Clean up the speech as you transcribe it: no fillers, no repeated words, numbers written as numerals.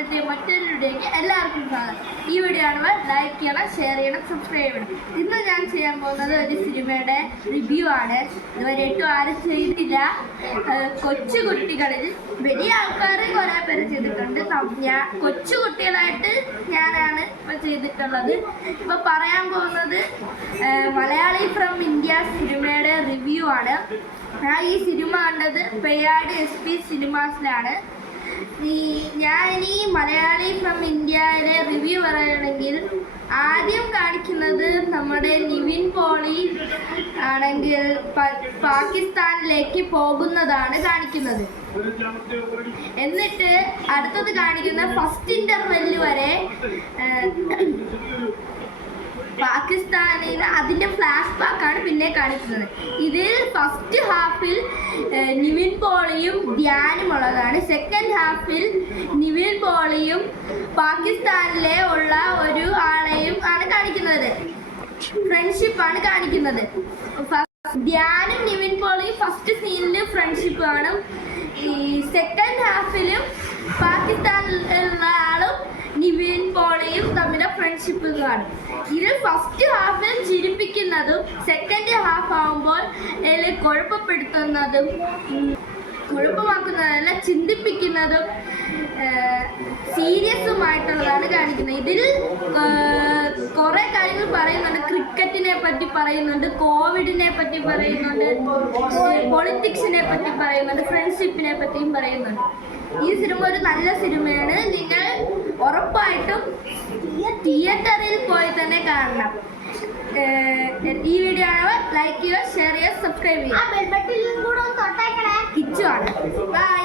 ചാനലിന്റെ മറ്റൊരു വീഡിയോയ്ക്ക് എല്ലാവർക്കും സ്വാഗതം. ഈ വീഡിയോ കാണുമ്പോൾ ലൈക്ക് ചെയ്യണം, ഷെയർ ചെയ്യണം, സബ്സ്ക്രൈബ് ചെയ്യണം. ഇന്ന് ഞാൻ ചെയ്യാൻ പോകുന്നത് ഒരു സിനിമയുടെ റിവ്യൂ ആണ്. ഇതുവരെയായിട്ടും ആരും ചെയ്തില്ല. കൊച്ചു കുട്ടികളിൽ വലിയ ആൾക്കാർ കുറേ പേര് ചെയ്തിട്ടുണ്ട്. ഞാൻ കൊച്ചു കുട്ടികളായിട്ട് ഞാനാണ് ഇപ്പം ചെയ്തിട്ടുള്ളത്. ഇപ്പം പറയാൻ പോകുന്നത് മലയാളി ഫ്രം ഇന്ത്യ സിനിമയുടെ റിവ്യൂ ആണ്. ഞാൻ ഈ സിനിമ കണ്ടത് പേയാട് SP സിനിമാസിലാണ്. ഞാൻ ഈ മലയാളി ഫ്രം ഇന്ത്യയുടെ റിവ്യൂ പറയുകയാണെങ്കിൽ ആദ്യം കാണിക്കുന്നത് നമ്മുടെ നിവിൻ പോളി ആണെങ്കിൽ പാകിസ്ഥാനിലേക്ക് പോകുന്നതാണ് കാണിക്കുന്നത്. എന്നിട്ട് അടുത്തത് കാണിക്കുന്ന ഫസ്റ്റ് ഇന്റർവെല്ല് വരെ പാകിസ്ഥാനിൽ അതിൻ്റെ ഫ്ലാഷ് ബാക്കാണ് പിന്നെ കാണിക്കുന്നത്. ഇതിൽ ഫസ്റ്റ് ഹാഫിൽ നിവിൻ പോളിയും ധ്യാനും ഉള്ളതാണ്. സെക്കൻഡ് ഹാഫിൽ നിവിൻ പോളിയും പാകിസ്ഥാനിലെ ഉള്ള ഒരു ആളെയും ആണ് കാണിക്കുന്നത്. ഫ്രണ്ട്ഷിപ്പാണ് കാണിക്കുന്നത്. ധ്യാനും നിവിൻ പോളിയും ഫസ്റ്റ് സീനിൽ ഫ്രണ്ട്ഷിപ്പ് കാണും. ഈ സെക്കൻഡ് ഹാഫിലും പാകിസ്ഥാനിലുള്ള ആളും നിവിൻ പോളിയും തമ്മിലെ ഫ്രണ്ട്ഷിപ്പ് കാണും. ഇത് ഫസ്റ്റ് ഹാഫിൽ ചിരിപ്പിക്കുന്നതും സെക്കൻഡ് ഹാഫ് ആകുമ്പോൾ കുഴപ്പമാക്കുന്നതല്ല ചിന്തിപ്പിക്കുന്നതും സീരിയസുമായിട്ടുള്ളതാണ് കാണിക്കുന്നത്. ഇതിൽ കുറേ കാര്യങ്ങൾ പറയുന്നുണ്ട്. ക്രിക്കറ്റിനെ പറ്റി പറയുന്നുണ്ട്, കോവിഡിനെ പറ്റി പറയുന്നുണ്ട്, പൊളിറ്റിക്സിനെ പറ്റി പറയുന്നുണ്ട്, ഫ്രണ്ട്ഷിപ്പിനെ പറ്റിയും പറയുന്നുണ്ട്. ഈ സിനിമ ഒരു നല്ല സിനിമയാണ്. നിങ്ങൾ ഉറപ്പായിട്ടും തിയേറ്ററിൽ പോയി തന്നെ കാണണം. ഈ വീഡിയോ ലൈക്ക് ചെയ്യുക, ഷെയർ ചെയ്യുക, സബ്സ്ക്രൈബ് ചെയ്യുക. കിച്ചു ആണ്. ബൈ.